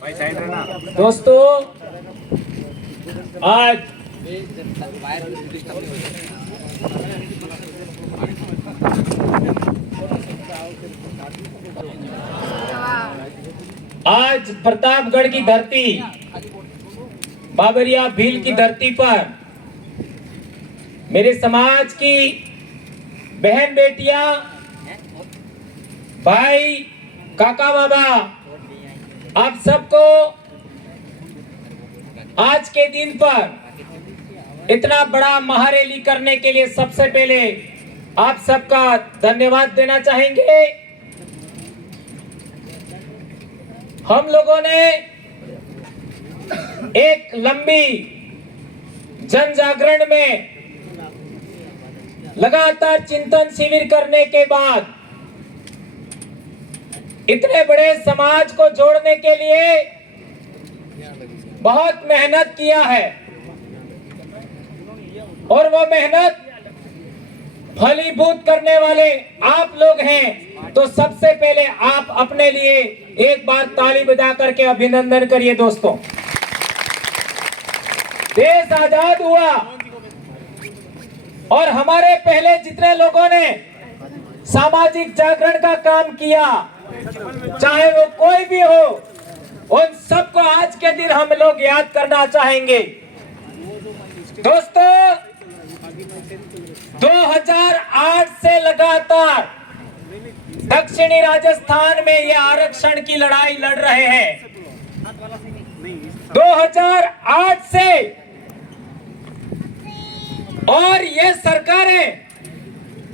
दोस्तों, आज प्रतापगढ़ की धरती, बाबरिया भील की धरती पर मेरे समाज की बहन बेटियां, भाई, काका बाबा, आप सबको आज के दिन पर इतना बड़ा महारैली करने के लिए सबसे पहले आप सबका धन्यवाद देना चाहेंगे। हम लोगों ने एक लंबी जन जागरण में लगातार चिंतन शिविर करने के बाद इतने बड़े समाज को जोड़ने के लिए बहुत मेहनत किया है और वो मेहनत फलीभूत करने वाले आप लोग हैं। तो सबसे पहले आप अपने लिए एक बार ताली बजा करके अभिनंदन करिए। दोस्तों, देश आजाद हुआ और हमारे पहले जितने लोगों ने सामाजिक जागरण का काम किया, चाहे वो कोई भी हो, उन सबको आज के दिन हम लोग याद करना चाहेंगे। दोस्तों, 2008 से लगातार दक्षिणी राजस्थान में ये आरक्षण की लड़ाई लड़ रहे हैं। 2008 से और ये सरकारें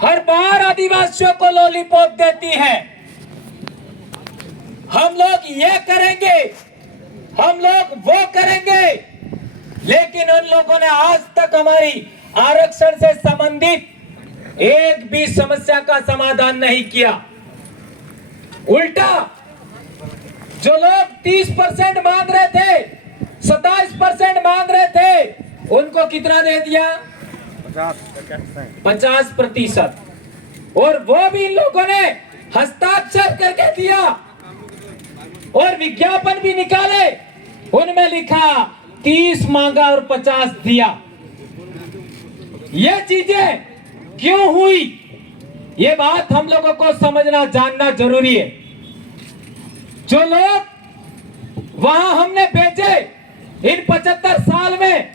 हर बार आदिवासियों को लॉलीपॉप देती हैं। हम लोग ये करेंगे, हम लोग वो करेंगे, लेकिन उन लोगों ने आज तक हमारी आरक्षण से संबंधित एक भी समस्या का समाधान नहीं किया। उल्टा जो लोग 30% मांग रहे थे, 27% मांग रहे थे, उनको कितना दे दिया? 50%। और वो भी इन लोगों ने हस्ताक्षर करके दिया और विज्ञापन भी निकाले, उनमें लिखा 30 मांगा और 50 दिया। ये चीजें क्यों हुई, ये बात हम लोगों को समझना जानना जरूरी है। जो लोग वहां हमने भेजे इन 75 साल में,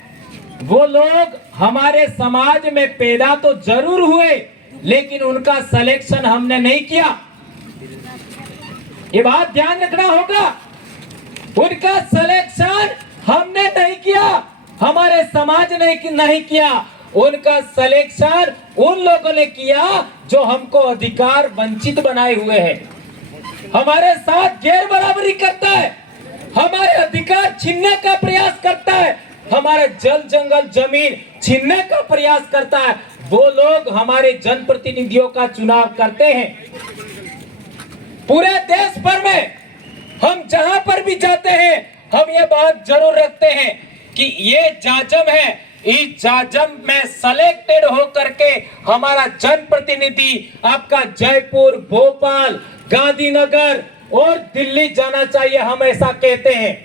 वो लोग हमारे समाज में पैदा तो जरूर हुए, लेकिन उनका सिलेक्शन हमने नहीं किया। ये बात ध्यान रखना होगा। उनका सिलेक्शन हमने नहीं किया, हमारे समाज ने नहीं किया। उनका सिलेक्शन उन लोगों ने किया जो हमको अधिकार वंचित बनाए हुए हैं, हमारे साथ गैर बराबरी करता है, हमारे अधिकार छीनने का प्रयास करता है, हमारे जल जंगल जमीन छीनने का प्रयास करता है। वो लोग हमारे जनप्रतिनिधियों का चुनाव करते हैं। पूरे देश भर में हम जहां पर भी जाते हैं, हम ये बात जरूर रखते हैं कि ये जाजम है, इस जाजम में सिलेक्टेड हो करके हमारा जनप्रतिनिधि आपका जयपुर, भोपाल, गांधीनगर और दिल्ली जाना चाहिए, हम ऐसा कहते हैं।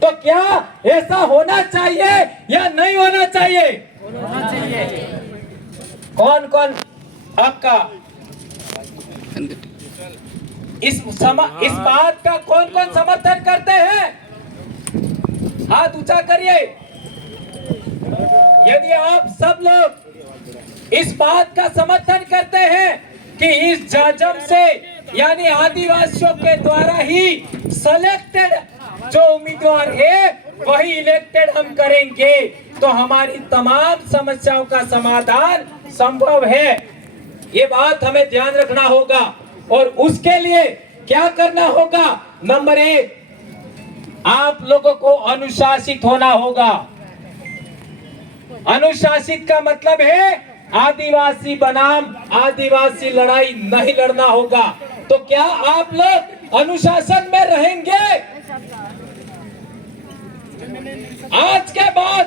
तो क्या ऐसा होना चाहिए या नहीं होना चाहिए? होना चाहिए। कौन कौन आपका इस बात का कौन कौन समर्थन करते हैं? हाथ ऊंचा करिए। यदि आप सब लोग इस बात का समर्थन करते हैं कि इस जाजम से यानी आदिवासियों के द्वारा ही सिलेक्टेड जो उम्मीदवार है वही इलेक्टेड हम करेंगे, तो हमारी तमाम समस्याओं का समाधान संभव है। ये बात हमें ध्यान रखना होगा। और उसके लिए क्या करना होगा? नंबर 1, आप लोगों को अनुशासित होना होगा। अनुशासित का मतलब है आदिवासी बनाम आदिवासी लड़ाई नहीं लड़ना होगा। तो क्या आप लोग अनुशासन में रहेंगे? आज के बाद,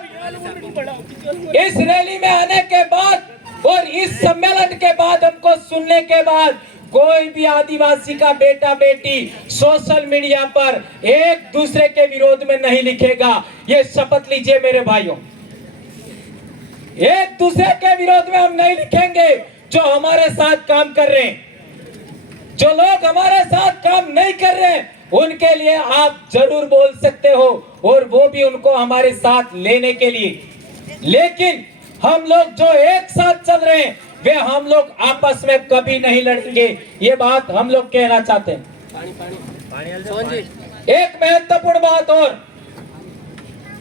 इस रैली में आने के बाद और इस सम्मेलन के बाद, हमको सुनने के बाद कोई भी आदिवासी का बेटा बेटी सोशल मीडिया पर एक दूसरे के विरोध में नहीं लिखेगा। ये शपथ लीजिए मेरे भाइयों, एक दूसरे के विरोध में हम नहीं लिखेंगे। जो हमारे साथ काम कर रहे हैं, जो लोग हमारे साथ काम नहीं कर रहे हैं, उनके लिए आप जरूर बोल सकते हो, और वो भी उनको हमारे साथ लेने के लिए। लेकिन हम लोग जो एक साथ चल रहे हैं, वे हम लोग आपस में कभी नहीं लड़ेंगे। ये बात हम लोग कहना चाहते हैं। एक महत्वपूर्ण बात और,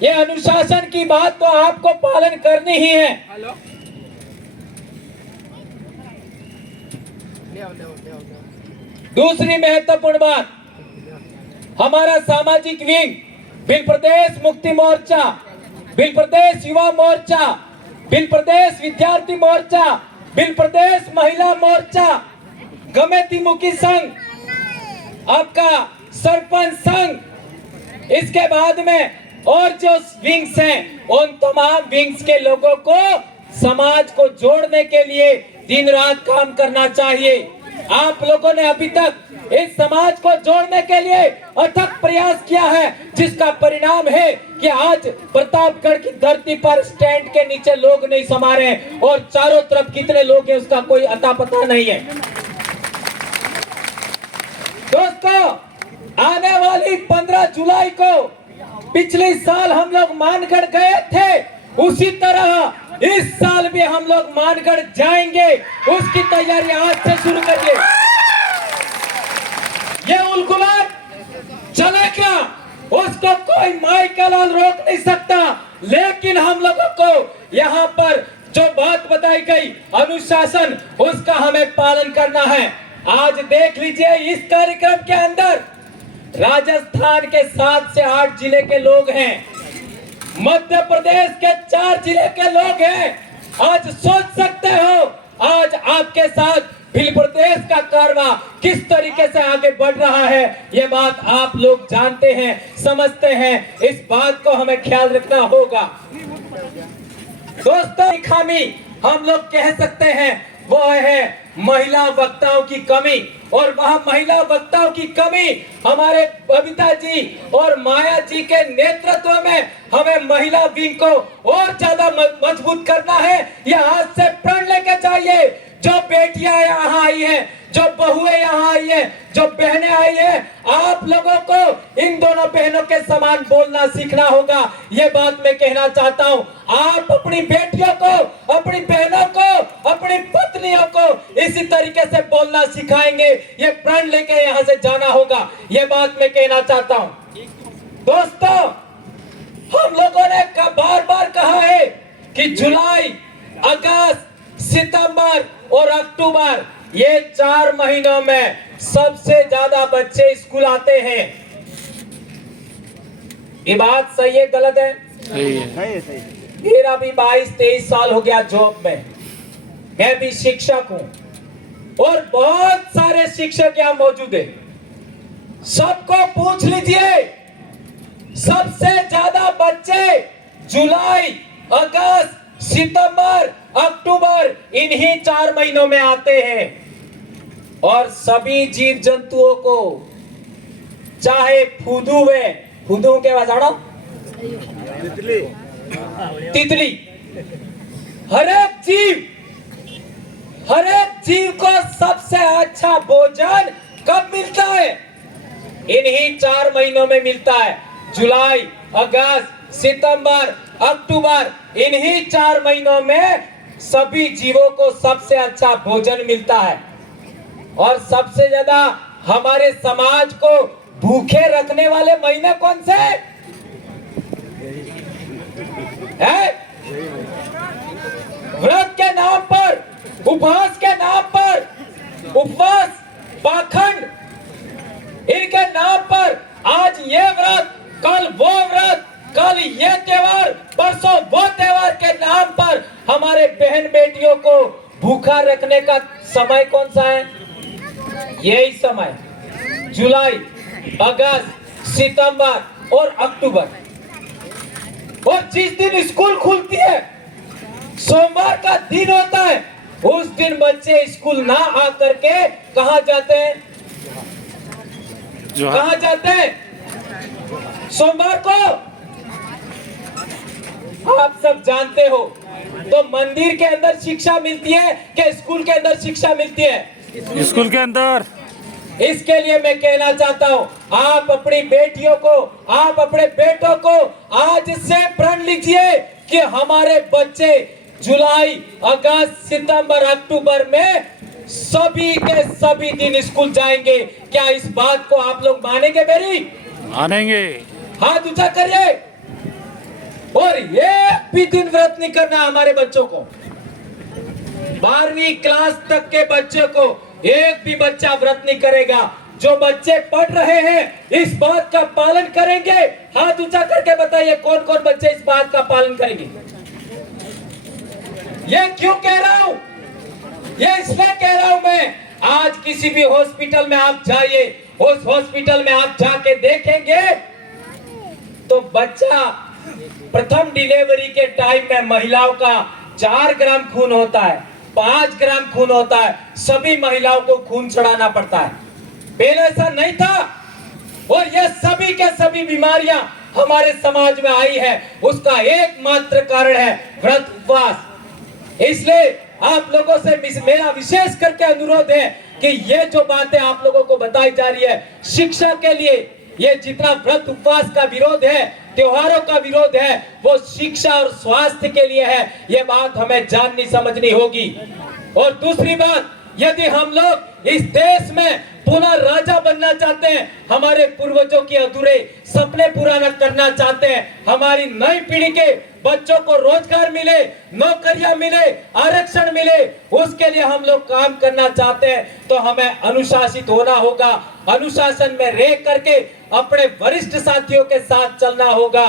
ये अनुशासन की बात तो आपको पालन करनी ही है। दूसरी महत्वपूर्ण बात, हमारा सामाजिक विंग भिल प्रदेश मुक्ति मोर्चा, भिल प्रदेश युवा मोर्चा, भिल प्रदेश विद्यार्थी मोर्चा, भिल प्रदेश महिला मोर्चा, गमेती मुखी संघ, आपका सरपंच संघ, इसके बाद में और जो विंग्स हैं, उन तमाम विंग्स के लोगों को समाज को जोड़ने के लिए दिन रात काम करना चाहिए। आप लोगों ने अभी तक इस समाज को जोड़ने के लिए अथक प्रयास किया है, जिसका परिणाम है कि आज प्रतापगढ़ की धरती पर स्टैंड के नीचे लोग नहीं समा रहे, और चारों तरफ कितने लोग हैं उसका कोई अता पता नहीं है। दोस्तों, आने वाली 15 जुलाई को पिछले साल हम लोग मानगढ़ गए थे, उसी तरह इस साल भी हम लोग मानगढ़ जाएंगे। उसकी तैयारी आज से शुरू करिए। ये उलगुलाट चलेगा, उसको कोई माई का लाल रोक नहीं सकता। लेकिन हम लोगों को यहाँ पर जो बात बताई गई अनुशासन, उसका हमें पालन करना है। आज देख लीजिए, इस कार्यक्रम के अंदर राजस्थान के 7 से 8 जिले के लोग हैं, मध्य प्रदेश के 4 जिले के लोग हैं। आज सोच सकते हो, आज आपके साथ भिल प्रदेश का कारवा किस तरीके से आगे बढ़ रहा है। ये बात आप लोग जानते हैं, समझते हैं। इस बात को हमें ख्याल रखना होगा। दोस्तों, खामी हम लोग कह सकते हैं वो है महिला वक्ताओं की कमी, और वह महिला वक्ताओं की कमी हमारे बबीता जी और माया जी के नेतृत्व में हमें महिला विंग को और ज्यादा मजबूत करना है। यह आज से प्रण लेके चाहिए। जो बेटियां यहाँ आई हैं, जो बहुएं यहाँ आई हैं, जो बहनें आई हैं, आप लोगों को इन दोनों बहनों के समान बोलना सीखना होगा। ये बात मैं कहना चाहता हूँ। आप अपनी बेटियों को, अपनी बहनों को, अपनी पत्नियों को इसी तरीके से बोलना सिखाएंगे। ये प्रण लेके यहाँ से जाना होगा। ये बात मैं कहना चाहता हूँ। दोस्तों, हम लोगों ने बार बार कहा है कि जुलाई, अगस्त, सितंबर और अक्टूबर, ये 4 महीनों में सबसे ज्यादा बच्चे स्कूल आते हैं। ये बात सही है गलत है? सही है। मेरा भी 22-23 साल हो गया जॉब में, मैं भी शिक्षक हूं, और बहुत सारे शिक्षक यहाँ मौजूद है। सबको पूछ लीजिए, सबसे ज्यादा बच्चे जुलाई, अगस्त, सितंबर, अक्टूबर, इन्हीं 4 महीनों में आते हैं। और सभी जीव जंतुओं को, चाहे फूदू के बजाड़ा, तितली, हर एक जीव को सबसे अच्छा भोजन कब मिलता है? इन्हीं 4 महीनों में मिलता है। जुलाई, अगस्त, सितंबर, अक्टूबर, इन्हीं 4 महीनों में सभी जीवों को सबसे अच्छा भोजन मिलता है। और सबसे ज्यादा हमारे समाज को भूखे रखने वाले महीने कौन से हैं? व्रत के नाम पर, उपवास के नाम पर, उपवास, पाखंड, इनके नाम पर आज ये व्रत, कल वो व्रत, कल ये त्योहार, परसों वो त्योहार के नाम पर हमारे बहन बेटियों को भूखा रखने का समय कौन सा है? यही समय, जुलाई, अगस्त, सितंबर और अक्टूबर। और जिस दिन स्कूल खुलती है, सोमवार का दिन होता है, उस दिन बच्चे स्कूल ना आ करके कहाँ जाते हैं? कहाँ जाते हैं? सोमवार को। आप सब जानते हो। तो मंदिर के अंदर शिक्षा मिलती है कि स्कूल के अंदर शिक्षा मिलती है? स्कूल के अंदर। इसके लिए मैं कहना चाहता हूँ, आप अपनी बेटियों को, आप अपने बेटों को आज से प्रण लीजिए कि हमारे बच्चे जुलाई, अगस्त, सितंबर, अक्टूबर में सभी के सभी दिन स्कूल जाएंगे। क्या इस बात को आप लोग मानेंगे मेरी? मानेंगे। हाथ ऊंचा करिए। और एक भी दिन व्रत नहीं करना हमारे बच्चों को। 12वीं क्लास तक के बच्चे को एक भी बच्चा व्रत नहीं करेगा। जो बच्चे पढ़ रहे हैं इस बात का पालन करेंगे। हाथ ऊंचा करके बताइए कौन कौन बच्चे इस बात का पालन करेंगे? ये क्यों कह रहा हूं? ये इसलिए कह रहा हूं मैं, आज किसी भी हॉस्पिटल में आप जाइए, उस हॉस्पिटल में आप जाके देखेंगे तो बच्चा प्रथम डिलीवरी के टाइम में महिलाओं का 4 ग्राम खून होता है, 5 ग्राम खून होता है। सभी महिलाओं को खून चढ़ाना पड़ता है। पहले ऐसा नहीं था। और ये सभी के सभी बीमारियां हमारे समाज में आई है, उसका एकमात्र कारण है व्रत उपवास। इसलिए आप लोगों से मेरा विशेष करके अनुरोध है कि ये जो बातें आप लोगों को बताई जा रही है शिक्षा के लिए, ये जितना व्रत उपवास का विरोध है, त्योहारों का विरोध है, वो शिक्षा और स्वास्थ्य के लिए है। ये बात हमें जाननी समझनी होगी। और दूसरी बात, यदि हम लोग इस देश में पुनः राजा बनना चाहते हैं, हमारे पूर्वजों के अधूरे सपने पूरा करना चाहते हैं, हमारी नई पीढ़ी के बच्चों को रोजगार मिले, नौकरियां मिले, आरक्षण मिले, उसके लिए हम लोग काम करना चाहते हैं, तो हमें अनुशासित होना होगा। अनुशासन में रह करके अपने वरिष्ठ साथियों के साथ चलना होगा।